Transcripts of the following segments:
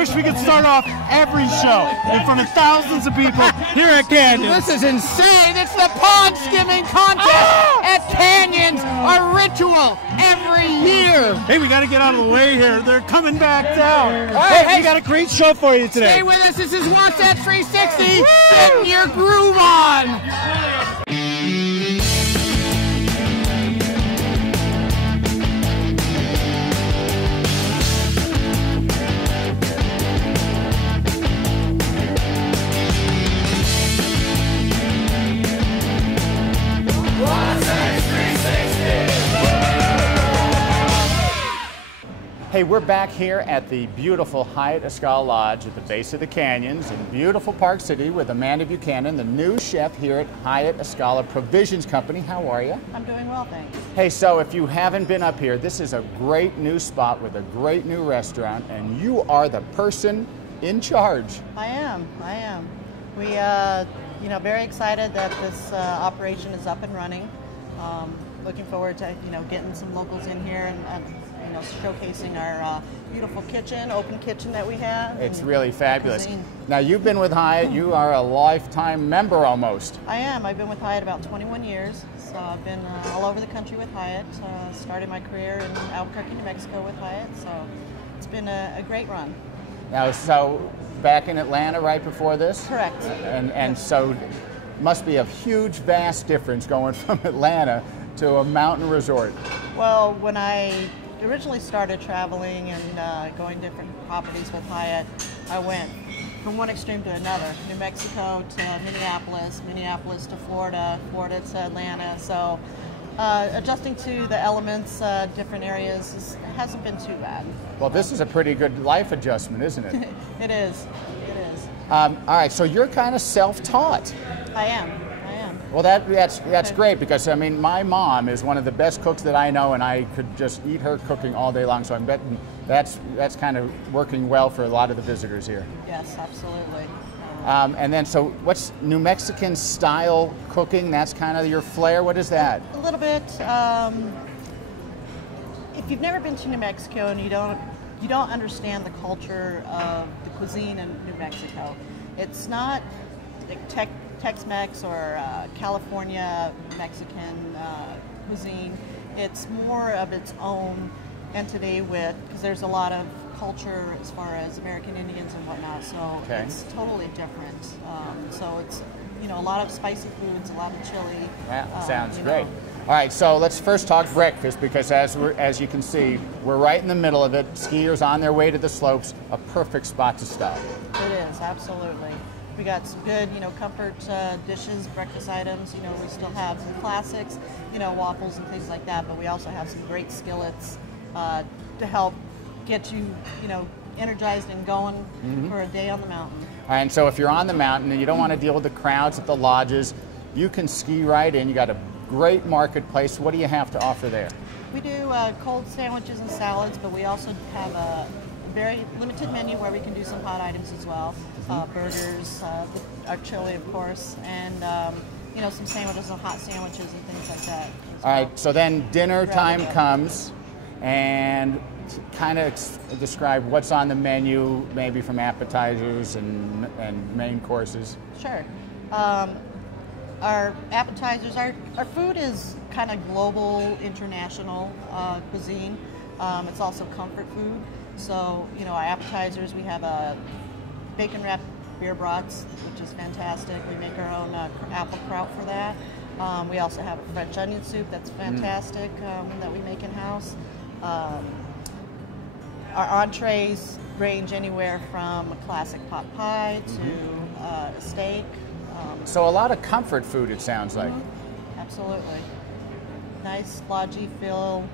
wish we could start off every show in front of thousands of people here at Canyons. This is insane. It's the pond skimming contest at Canyons, a ritual every year. Hey, we got to get out of the way here. They're coming back down. Hey, we got a great show for you today. Stay with us. This is Wasatch 360. Get your groove on. Hey, we're back here at the beautiful Hyatt Escala Lodge at the base of the canyons in beautiful Park City with Amanda Buchanan, the new chef here at Hyatt Escala Provisions Company. How are you? I'm doing well, thanks. Hey, so if you haven't been up here, this is a great new spot with a great new restaurant, and you are the person in charge. I am. We, very excited that this operation is up and running. Looking forward to, getting some locals in here and showcasing our beautiful kitchen, open kitchen that we have. It's really fabulous. Cuisine. Now, you've been with Hyatt. You are a lifetime member almost. I am. I've been with Hyatt about 21 years. So I've been all over the country with Hyatt. Started my career in Albuquerque, New Mexico with Hyatt. So it's been a great run. Now, so back in Atlanta right before this? Correct. And so must be a huge, vast difference going from Atlanta to a mountain resort. Well, when I originally started traveling and going different properties with Hyatt, I went from one extreme to another. New Mexico to Minneapolis, Minneapolis to Florida, Florida to Atlanta. So adjusting to the elements, different areas, hasn't been too bad. Well, this is a pretty good life adjustment, isn't it? It is. It is. All right, so you're kind of self-taught. I am. Well, that's great because, I mean, my mom is one of the best cooks that I know, and I could just eat her cooking all day long, so I'm betting that's kind of working well for a lot of the visitors here. Yes, absolutely. And then, so what's New Mexican style cooking? That's kind of your flair? What is that? A little bit. If you've never been to New Mexico and you don't understand the culture of the cuisine in New Mexico, it's not like Tex-Mex or California Mexican cuisine. It's more of its own entity because there's a lot of culture as far as American Indians and whatnot, so it's totally different. So it's, a lot of spicy foods, a lot of chili. That sounds great. All right, so let's first talk breakfast because as you can see, we're right in the middle of it. Skiers on their way to the slopes, a perfect spot to stop. It is, absolutely. We got some good, comfort dishes, breakfast items. We still have some classics, waffles and things like that, but we also have some great skillets to help get you, energized and going for a day on the mountain. All right, and so if you're on the mountain and you don't want to deal with the crowds at the lodges, you can ski right in. You got a great marketplace. What do you have to offer there? We do cold sandwiches and salads, but we also have a very limited menu where we can do some hot items as well. Burgers, our chili, of course, and some sandwiches and hot sandwiches and things like that. All right, so then dinner time comes, and kind of describe what's on the menu, maybe from appetizers and main courses. Sure. Our appetizers, our food is kind of global, international cuisine. It's also comfort food. So, our appetizers, we have a bacon wrapped beer brats, which is fantastic. We make our own apple kraut for that. We also have a French onion soup that's fantastic that we make in-house. Our entrees range anywhere from a classic pot pie to a steak. So a lot of comfort food, it sounds like. Absolutely. Nice, splodgy feel,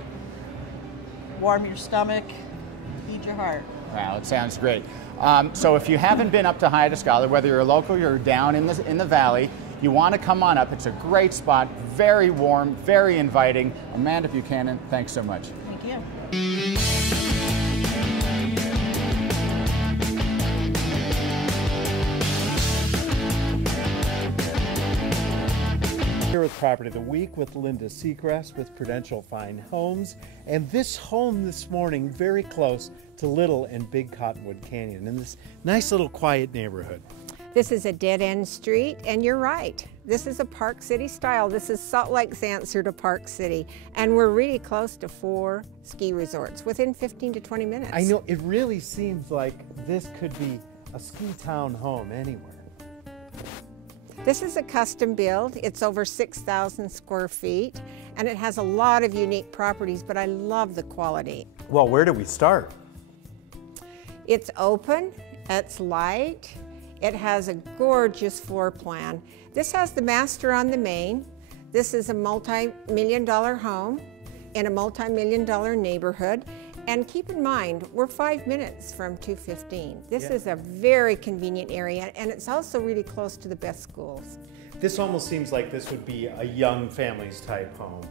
warm your stomach, feed your heart. Wow, it sounds great. So if you haven't been up to Hyatt Escala, whether you're local or you're down in the valley, you want to come on up. It's a great spot, very warm, very inviting. Amanda Buchanan, thanks so much. Thank you. Here with Property of the Week with Linda Seacrest with Prudential Fine Homes. And this home this morning, very close to Little and Big Cottonwood Canyon in this nice little quiet neighborhood. This is a dead-end street, and you're right. This is a Park City style. This is Salt Lake's answer to Park City, and we're really close to 4 ski resorts within 15 to 20 minutes. I know, it really seems like this could be a ski town home anywhere. This is a custom build. It's over 6,000 square feet, and it has a lot of unique properties, but I love the quality. Well, where do we start? It's open, it's light, it has a gorgeous floor plan. This has the master on the main. This is a multi-million-dollar home in a multi-million-dollar neighborhood. And keep in mind, we're 5 minutes from 215. This is a very convenient area, and it's also really close to the best schools. This almost seems like this would be a young families type home.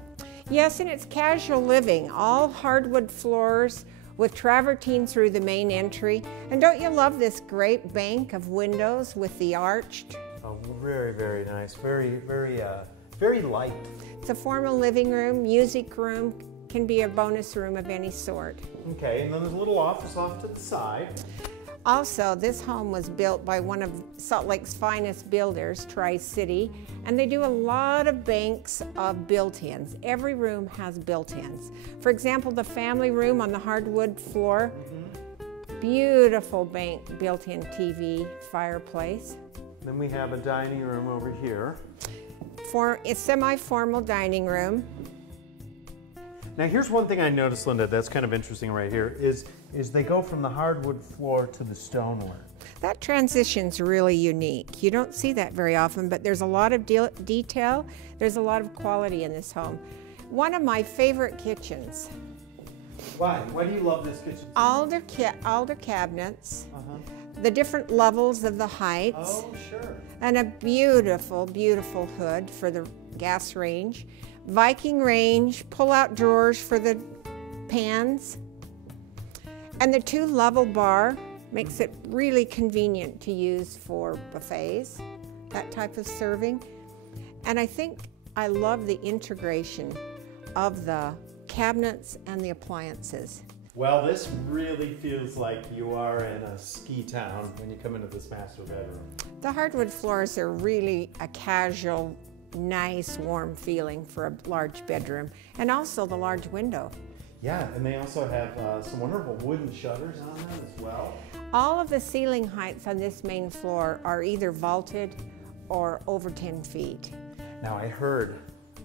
Yes, and it's casual living, all hardwood floors with travertine through the main entry. And don't you love this great bank of windows with the arched? Oh, very, very nice. Very, very light. It's a formal living room, music room, can be a bonus room of any sort. Okay, and then there's a little office off to the side. Also, this home was built by one of Salt Lake's finest builders, Tri-City, and they do a lot of banks of built-ins. Every room has built-ins. For example, the family room on the hardwood floor, beautiful bank built-in TV, fireplace. Then we have a dining room over here. For a semi-formal dining room. Now here's one thing I noticed, Linda, that's kind of interesting right here, is they go from the hardwood floor to the stonework. That transition's really unique. You don't see that very often, but there's a lot of detail. There's a lot of quality in this home. One of my favorite kitchens. Why? Why do you love this kitchen? Alder cabinets, the different levels of the heights. Oh, sure. And a beautiful, beautiful hood for the gas range. Viking range, pull-out drawers for the pans. And the 2-level bar makes it really convenient to use for buffets, that type of serving. And I think I love the integration of the cabinets and the appliances. Well, this really feels like you are in a ski town when you come into this master bedroom. The hardwood floors are really a casual, nice, warm feeling for a large bedroom, and also the large window. Yeah, and they also have some wonderful wooden shutters on them as well. All of the ceiling heights on this main floor are either vaulted or over 10 feet. Now I heard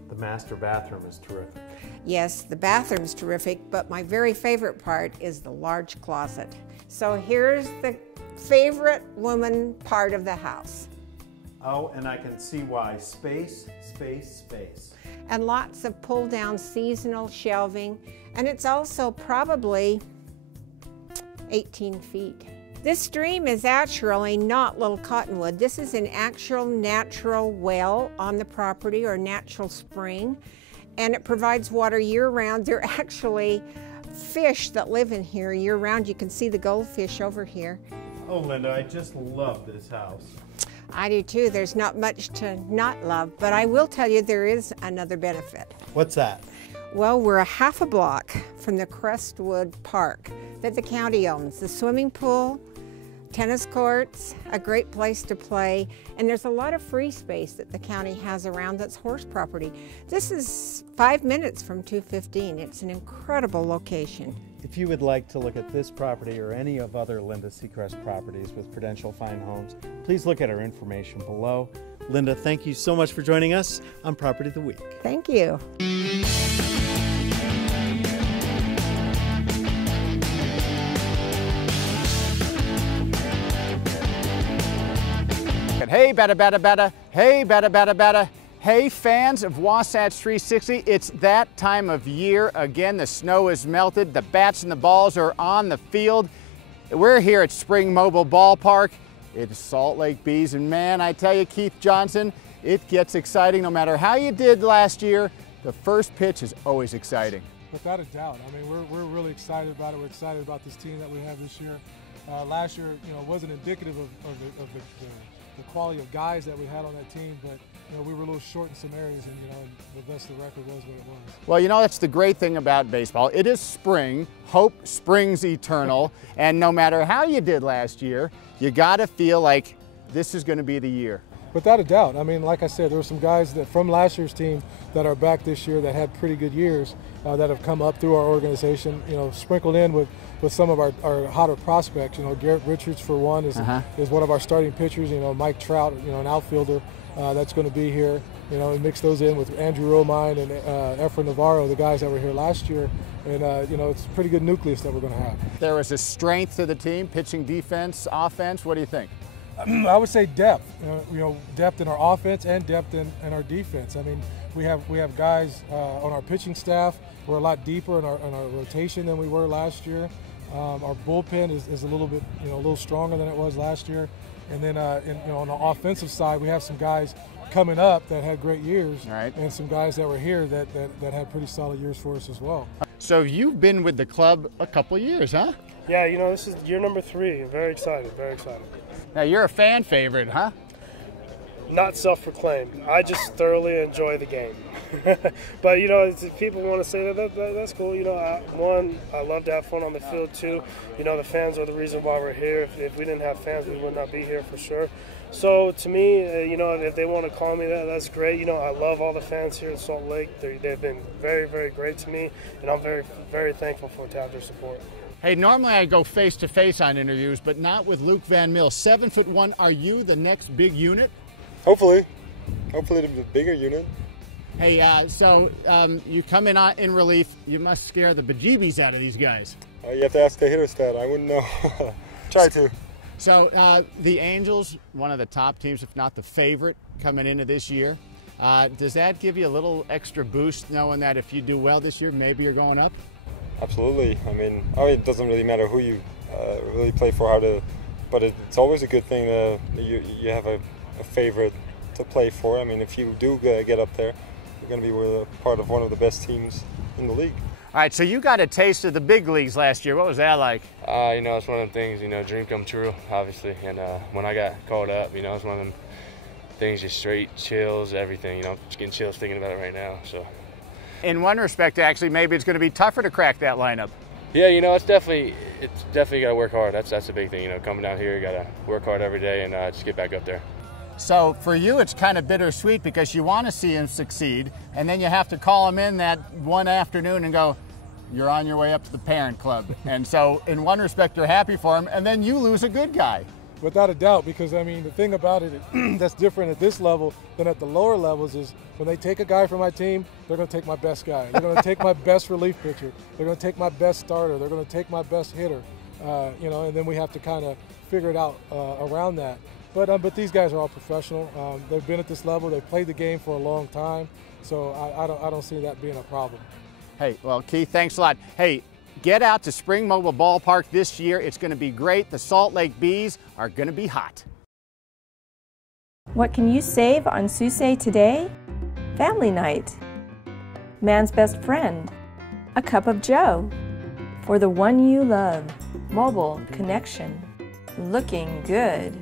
the master bathroom is terrific. Yes, the bathroom's terrific, but my very favorite part is the large closet. So here's the favorite woman part of the house. Oh, and I can see why. Space, space, space. And lots of pull-down seasonal shelving, and it's also probably 18 feet. This stream is actually not Little Cottonwood. This is an actual natural well on the property, or natural spring, and it provides water year-round. There are actually fish that live in here year-round. You can see the goldfish over here. Oh, Linda, I just love this house. I do too. There's not much to not love, but I will tell you there is another benefit. What's that? Well, we're a half a block from the Crestwood Park that the county owns. The swimming pool, tennis courts, a great place to play, and there's a lot of free space that the county has around that's horse property. This is 5 minutes from 215. It's an incredible location. If you would like to look at this property or any of other Linda Seacrest properties with Prudential Fine Homes, please look at our information below. Linda, thank you so much for joining us on Property of the Week. Thank you. Hey, bada, bada, bada. Hey, bada, bada, bada. Hey, fans of Wasatch 360, it's that time of year again. The snow is melted, the bats and the balls are on the field. We're here at Spring Mobile Ballpark. It's Salt Lake Bees, and man, I tell you, Keith Johnson, it gets exciting no matter how you did last year. The first pitch is always exciting. Without a doubt. I mean, we're really excited about it. We're excited about this team that we have this year. Last year, wasn't indicative of the the quality of guys that we had on that team, but we were a little short in some areas, and the best of the record was what it was. Well, that's the great thing about baseball. It is spring. Hope springs eternal. And no matter how you did last year, you got to feel like this is going to be the year. Without a doubt. I mean, like I said, there were some guys that from last year's team that are back this year that had pretty good years that have come up through our organization, sprinkled in with some of our hotter prospects. Garrett Richards, for one, is one of our starting pitchers. Mike Trout, an outfielder that's going to be here. And mix those in with Andrew Romine and Efrain Navarro, the guys that were here last year. And, it's a pretty good nucleus that we're going to have. There was a strength to the team, pitching, defense, offense. What do you think? I would say depth. Depth in our offense and depth in our defense. I mean, we have guys on our pitching staff. We're a lot deeper in our rotation than we were last year. Our bullpen is a little bit, a little stronger than it was last year. And then, on the offensive side, we have some guys coming up that had great years, and some guys that were here that had pretty solid years for us as well. So you've been with the club a couple of years, huh? Yeah, this is year number 3. Very excited, very excited. Now you're a fan favorite, huh? Not self-proclaimed. I just thoroughly enjoy the game. But if people want to say that's cool. I love to have fun on the field too. The fans are the reason why we're here. If we didn't have fans, we would not be here for sure. So to me, if they want to call me that, that's great. I love all the fans here in Salt Lake. They've been very, very great to me, and I'm very, very thankful to have their support. Hey, normally I go face-to-face on interviews, but not with Luke Van Mill. 7'1", are you the next big unit? Hopefully the bigger unit. Hey, so you come in relief, you must scare the bejeebies out of these guys. You have to ask the hitter stat. I wouldn't know. Try to. So the Angels, one of the top teams, if not the favorite, coming into this year. Does that give you a little extra boost knowing that if you do well this year, maybe you're going up? Absolutely. I mean, it doesn't really matter who you really play for, but it's always a good thing that you have a favorite to play for. I mean, if you do get up there, you're going to be part of one of the best teams in the league. All right, so you got a taste of the big leagues last year. What was that like? It's one of them things, dream come true, obviously. And when I got called up, it's one of them things, just straight chills, everything. Just getting chills thinking about it right now. So, in one respect, actually, maybe it's going to be tougher to crack that lineup. Yeah, it's definitely got to work hard. That's the big thing. Coming down here, you got to work hard every day and just get back up there. So for you, it's kind of bittersweet because you want to see him succeed, and then you have to call him in that one afternoon and go, you're on your way up to the parent club. And so in one respect, you're happy for him, and then you lose a good guy. Without a doubt, because I mean, the thing about it that's different at this level than at the lower levels is when they take a guy from my team, they're going to take my best guy. They're going to take my best relief pitcher. They're going to take my best starter. They're going to take my best hitter. And then we have to kind of figure it out around that. But these guys are all professional. They've been at this level. They've played the game for a long time. So I don't see that being a problem. Hey, well, Keith, thanks a lot. Hey, get out to Spring Mobile Ballpark this year. It's going to be great. The Salt Lake Bees are going to be hot. What can you save on Susay today? Family night. Man's best friend. A cup of joe. For the one you love. Mobile connection. Looking good.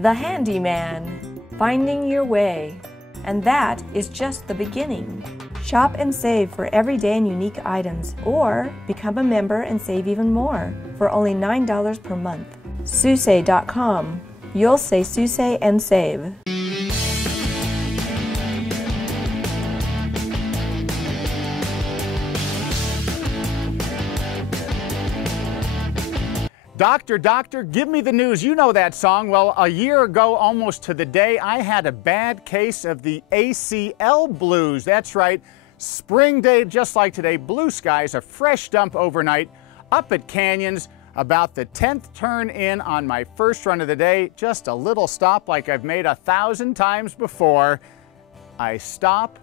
The handyman. Finding your way. And that is just the beginning. Shop and save for everyday and unique items, or become a member and save even more for only $9 per month. Susay.com. You'll say Susay and save. Doctor, doctor, give me the news. You know that song. Well, a year ago, almost to the day, I had a bad case of the ACL blues. That's right. Spring day, just like today, blue skies, a fresh dump overnight, up at Canyons, about the 10th turn in on my first run of the day. Just a little stop like I've made 1,000 times before. I stop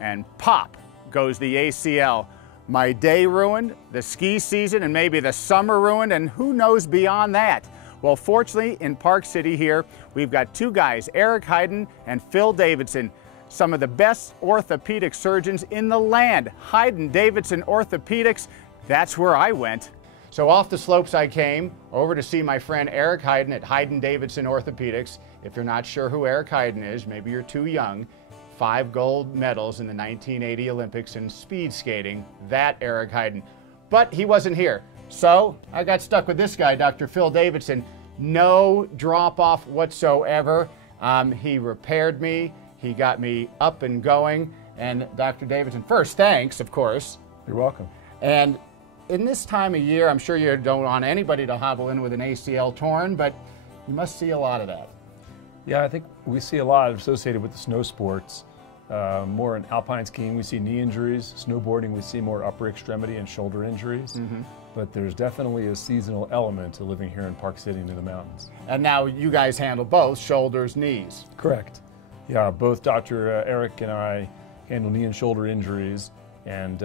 and pop goes the ACL. My day ruined, the ski season and maybe the summer ruined, and who knows beyond that. Well, fortunately, in Park City here, we've got two guys, Eric Hayden and Phil Davidson, some of the best orthopedic surgeons in the land. Hayden Davidson Orthopedics, that's where I went. So off the slopes I came over to see my friend Eric Hayden at Hayden-Davidson Orthopedics. If you're not sure who Eric Hayden is, maybe you're too young. 5 gold medals in the 1980 Olympics in speed skating, that Eric Hayden. But he wasn't here. So I got stuck with this guy, Dr. Phil Davidson. No drop off whatsoever. He repaired me. He got me up and going. And Dr. Davidson, first, thanks, of course. You're welcome. And in this time of year, I'm sure you don't want anybody to hobble in with an ACL torn, but you must see a lot of that. Yeah, I think we see a lot associated with the snow sports. More in alpine skiing, we see knee injuries. Snowboarding, we see more upper extremity and shoulder injuries. But there's definitely a seasonal element to living here in Park City near the mountains. And now you guys handle both, shoulders, knees. Correct. Yeah, both Dr. Eric and I handle knee and shoulder injuries, and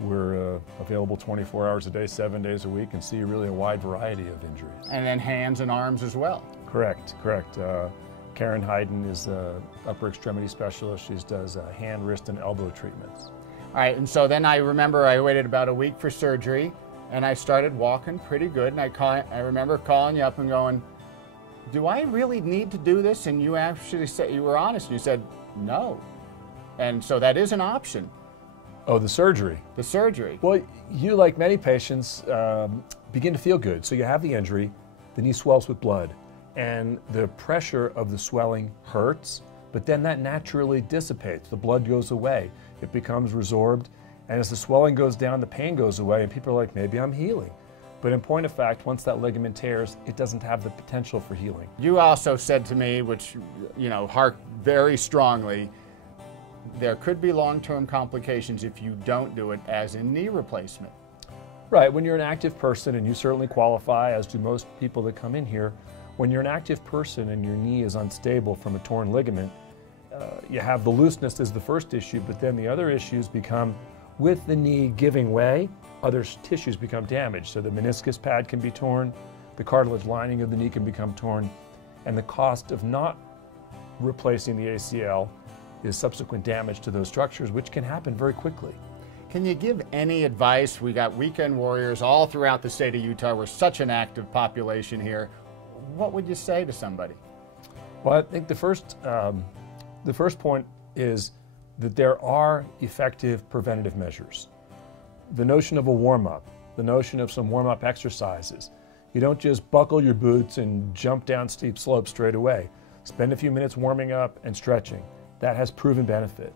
we're available 24 hours a day, 7 days a week, and see really a wide variety of injuries. And then hands and arms as well. Correct, correct. Karen Hayden is an upper extremity specialist. She does hand, wrist, and elbow treatments. All right, and so then I remember I waited about a week for surgery, and I started walking pretty good, and I remember calling you up and going, do I really need to do this? And you actually said, you were honest, and you said, no. And so that is an option. Oh, the surgery? The surgery. Well, you, like many patients, begin to feel good. So you have the injury, the knee swells with blood, and the pressure of the swelling hurts, but then that naturally dissipates. The blood goes away. It becomes resorbed, and as the swelling goes down, the pain goes away, and people are like, maybe I'm healing. But in point of fact, once that ligament tears, it doesn't have the potential for healing. You also said to me, which, you know, harked very strongly, there could be long-term complications if you don't do it, as in knee replacement. Right, when you're an active person, and you certainly qualify, as do most people that come in here, when you're an active person and your knee is unstable from a torn ligament, you have the looseness as the first issue, but then the other issues become, with the knee giving way, other tissues become damaged. So the meniscus pad can be torn, the cartilage lining of the knee can become torn, and the cost of not replacing the ACL is subsequent damage to those structures, which can happen very quickly. Can you give any advice? We got weekend warriors all throughout the state of Utah. We're such an active population here. What would you say to somebody? Well, I think the first point is that there are effective preventative measures. The notion of a warm-up, the notion of some warm-up exercises. You don't just buckle your boots and jump down steep slopes straight away. Spend a few minutes warming up and stretching. That has proven benefit.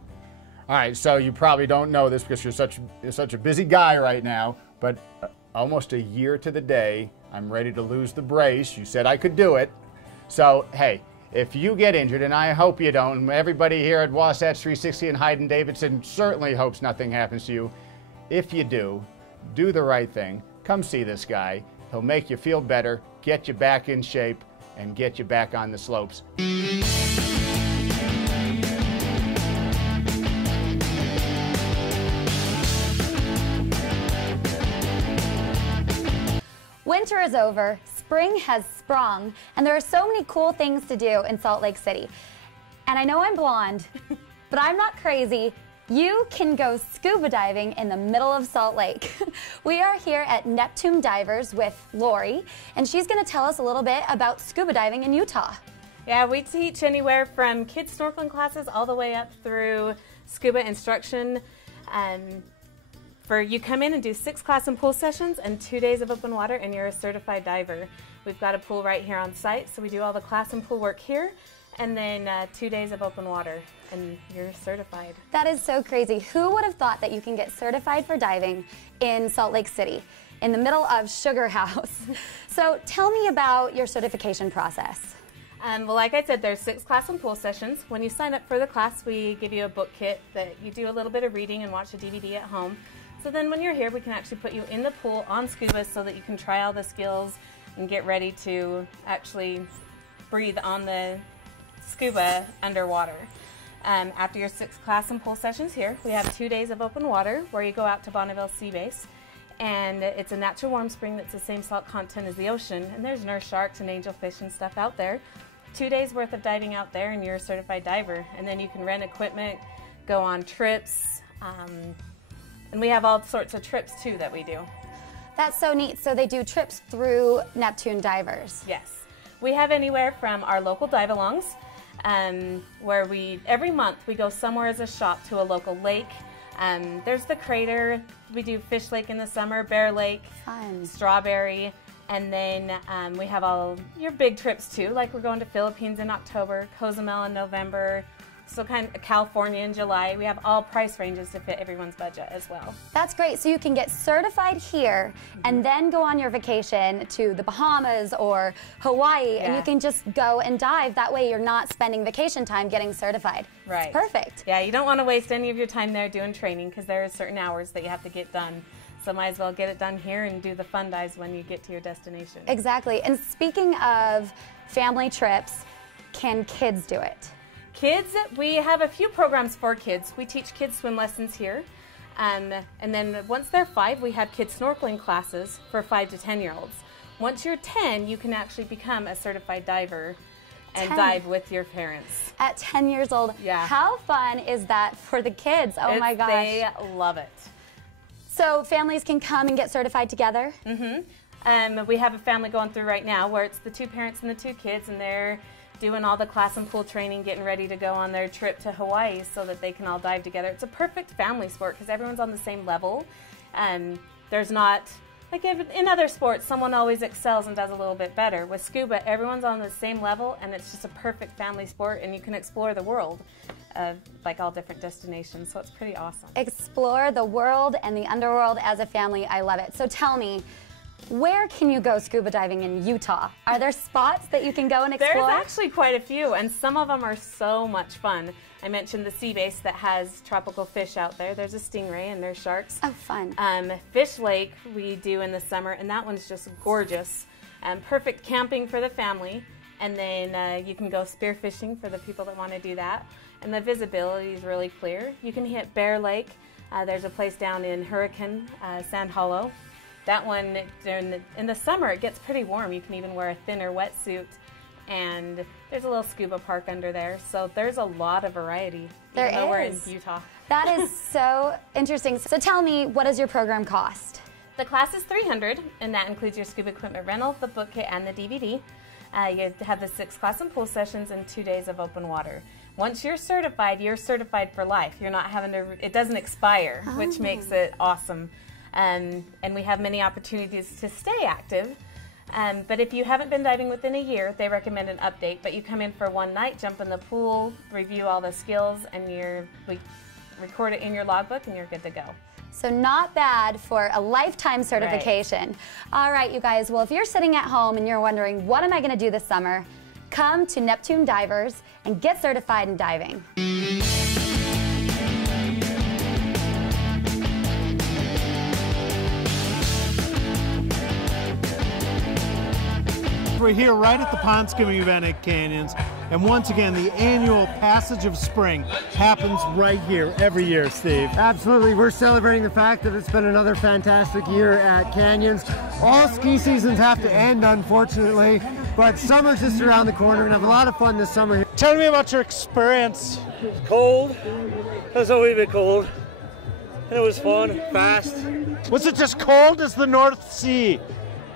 All right, so you probably don't know this because you're such a busy guy right now, but almost a year to the day, I'm ready to lose the brace. You said I could do it. So, hey, if you get injured, and I hope you don't, and everybody here at Wasatch 360 and Hayden-Davidson certainly hopes nothing happens to you. If you do the right thing. Come see this guy. He'll make you feel better, get you back in shape, and get you back on the slopes. Winter is over, spring has sprung, and there are so many cool things to do in Salt Lake City. And I know I'm blonde, but I'm not crazy. You can go scuba diving in the middle of Salt Lake. We are here at Neptune Divers with Lori, and she's going to tell us a little bit about scuba diving in Utah. Yeah, we teach anywhere from kids snorkeling classes all the way up through scuba instruction. You come in and do 6 class and pool sessions and 2 days of open water, and you're a certified diver. We've got a pool right here on site, so we do all the class and pool work here, and then 2 days of open water, and you're certified. That is so crazy. Who would have thought that you can get certified for diving in Salt Lake City, in the middle of Sugar House? So tell me about your certification process. Well, like I said, there's 6 class and pool sessions. When you sign up for the class, we give you a book kit that you do a little bit of reading and watch a DVD at home. So then when you're here, we can actually put you in the pool on scuba so that you can try all the skills and get ready to actually breathe on the scuba underwater. After your 6 class and pool sessions here, we have 2 days of open water where you go out to Bonneville Sea Base. And it's a natural warm spring that's the same salt content as the ocean. And there's nurse sharks and angelfish and stuff out there. 2 days worth of diving out there and you're a certified diver. And then you can rent equipment, go on trips, and we have all sorts of trips too that we do. That's so neat. So they do trips through Neptune Divers. Yes. We have anywhere from our local dive-alongs, where every month we go somewhere as a shop to a local lake. There's the Crater. We do Fish Lake in the summer, Bear Lake, Strawberry, and then we have all your big trips too, like we're going to Philippines in October, Cozumel in November, so kind of California in July. We have all price ranges to fit everyone's budget as well. That's great. So you can get certified here and then go on your vacation to the Bahamas or Hawaii, and you can just go and dive. That way you're not spending vacation time getting certified. Right. It's perfect. Yeah, you don't want to waste any of your time there doing training because there are certain hours that you have to get done. So might as well get it done here and do the fun dives when you get to your destination. Exactly. And speaking of family trips, can kids do it? Kids, we have a few programs for kids. We teach kids swim lessons here. And then once they're 5, we have kids snorkeling classes for 5 to 10-year-olds. Once you're 10, you can actually become a certified diver and dive with your parents. At 10 years old. Yeah. How fun is that for the kids? Oh my gosh. They love it. So families can come and get certified together? We have a family going through right now where it's the 2 parents and the 2 kids, and they're doing all the class and pool training, getting ready to go on their trip to Hawaii so that they can all dive together. It's a perfect family sport because everyone's on the same level. There's not, like in other sports, someone always excels and does a little bit better. With scuba, everyone's on the same level, and it's just a perfect family sport, and you can explore the world, like all different destinations, so it's pretty awesome. Explore the world and the underworld as a family. I love it. So tell me, where can you go scuba diving in Utah? Are there spots that you can go and explore? There's actually quite a few, and some of them are so much fun. I mentioned the sea base that has tropical fish out there. There's a stingray and there's sharks. Oh, fun. Fish Lake we do in the summer, and that one's just gorgeous. Perfect camping for the family. And then you can go spearfishing for the people that want to do that. And the visibility is really clear. You can hit Bear Lake. There's a place down in Hurricane, Sand Hollow. That one, in the summer, it gets pretty warm. You can even wear a thinner wetsuit. And there's a little scuba park under there. So there's a lot of variety. There is. Even though we're in Utah. That is so interesting. So tell me, what does your program cost? The class is $300, and that includes your scuba equipment rental, the book kit, and the DVD. You have the 6 class and pool sessions and 2 days of open water. Once you're certified for life. You're not having to, it doesn't expire, which makes it awesome. And we have many opportunities to stay active. But if you haven't been diving within a year, they recommend an update. But you come in for one night, jump in the pool, review all the skills, and we record it in your logbook, and you're good to go. So not bad for a lifetime certification. Right. All right, you guys. Well, if you're sitting at home and you're wondering, what am I going to do this summer? Come to Neptune Divers and get certified in diving. We're here right at the pond skimming event at Canyons, and once again the annual Passage of Spring happens right here every year, Steve. Absolutely. We're celebrating the fact that it's been another fantastic year at Canyons. All ski seasons have to end, unfortunately, but summer's just around the corner, and have a lot of fun this summer. Tell me about your experience. It was cold. It was a wee bit cold. And it was fun, fast. Was it just cold as the North Sea?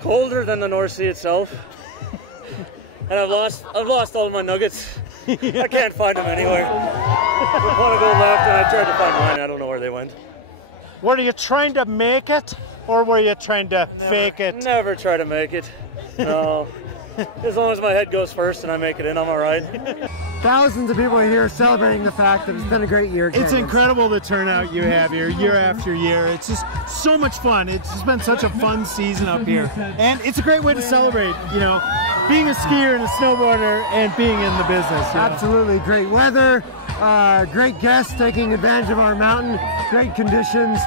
Colder than the North Sea itself. And I've lost all my nuggets. I can't find them anywhere. I want to go left, and I tried to find mine. I don't know where they went. Were you trying to make it, or were you trying to fake it? Never try to make it. No. As long as my head goes first and I make it in, I'm all right. Thousands of people are here celebrating the fact that it's been a great year. It's incredible the turnout you have here, year after year. It's just so much fun. It's just been such a fun season up here. And it's a great way to celebrate, you know, being a skier and a snowboarder and being in the business. You know? Absolutely. Great weather, great guests taking advantage of our mountain, great conditions,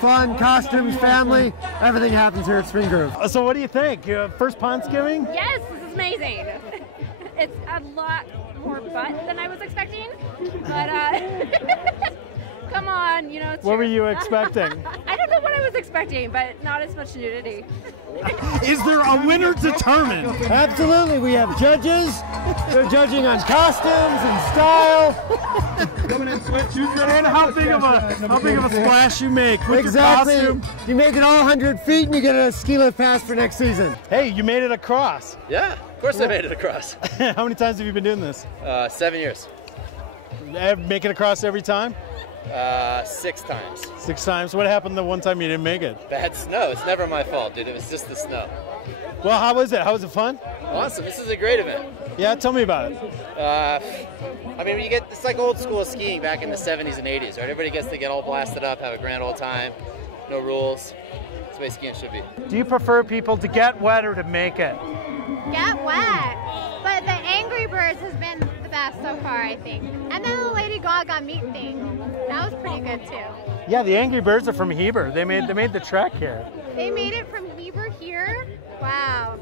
fun, costumes, family, everything happens here at Spring Grove. So what do you think? First pond skimming? Yes, this is amazing. It's a lot more butt than I was expecting, but come on, you know. It's what were you expecting? I don't know what I was expecting, but not as much nudity. Is there a winner determined? Absolutely. We have judges, They're judging on costumes and style. And how big of a splash you make with Exactly. your costume. You make it all 100 feet and you get a ski lift pass for next season. Hey, you made it across. Yeah, of course I made it across. How many times have you been doing this? 7 years. Make it across every time? 6 times. 6 times. What happened the one time you didn't make it? Bad snow. It's never my fault, dude. It was just the snow. Well, how was it? How was it fun? Awesome. This is a great event. Yeah, tell me about it. I mean, it's like old school skiing back in the 70s and 80s, right? Everybody gets to get all blasted up, have a grand old time, no rules. That's the way skiing should be. Do you prefer people to get wet or to make it? Get wet. But the Angry Birds has been the best so far, I think. And then the Lady Gaga meat thing. That was pretty good too. Yeah, the Angry Birds are from Heber. They made the trek here. They made it from Heber here? Wow.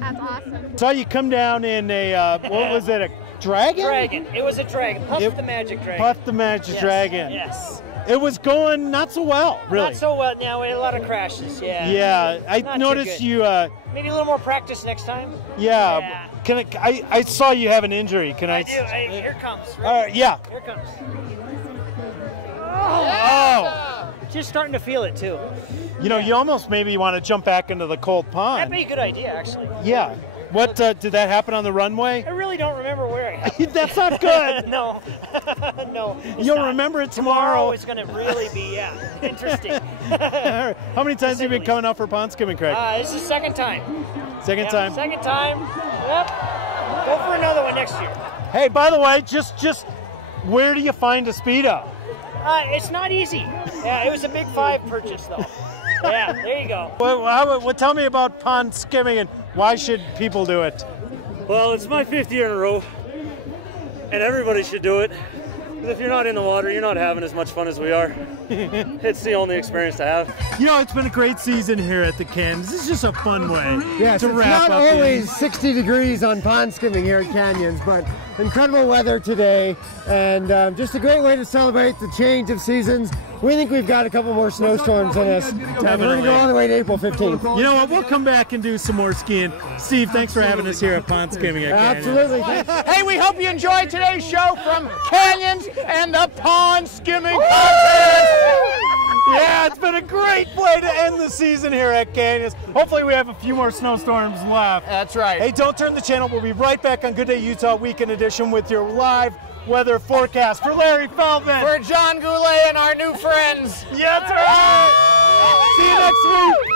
That's awesome. Saw you come down in a, what was it, a dragon? Dragon. It was a dragon. Puff the Magic Dragon. Puff the Magic Dragon. Yes. It was going not so well, really. Not so well. Now we had a lot of crashes. Yeah. Yeah, I Not too noticed good. you. Maybe a little more practice next time. Yeah. Can I saw you have an injury. Can I? I do. Here it comes. All right. Yeah. Here it comes. Oh. Just starting to feel it too. You know, you almost maybe want to jump back into the cold That'd pond. be a good idea, actually. Yeah. What did that happen on the runway? I really don't remember where I happened. That's not good. No. No. You'll remember it tomorrow. It's going to really be, interesting. How many times have you been coming out for pond skimming, Craig? This is the second time. Second time. Second time. Yep. Go for another one next year. Hey, by the way, just where do you find a Speedo? It's not easy. Yeah, it was a big 5 purchase, though. Yeah, there you go. Well, tell me about pond skimming and why should people do it? Well, it's my 5th year in a row, and everybody should do it. Because if you're not in the water, you're not having as much fun as we are. It's the only experience to have. You know, it's been a great season here at the Canyons. This is just a fun way Yes, to it's wrap not up. always 60 degrees on pond skimming here at Canyons, but incredible weather today, and just a great way to celebrate the change of seasons. We think we've got a couple more snowstorms in us, and we're going to go all the way to April 15th. You know what? We'll come back and do some more skiing. Steve, thanks for having us here at Pond Skimming at Canyons. Absolutely. Hey, we hope you enjoyed today's show from Canyons and the Pond Skimming Contest. Yeah, it's been a great way to end the season here at Canyons. Hopefully we have a few more snowstorms left. That's right. Hey, don't turn the channel. We'll be right back on Good Day Utah Weekend Edition with your live weather forecast. For Larry Feldman. For John Goulet and our new friends. Yeah, that's right. See you next week.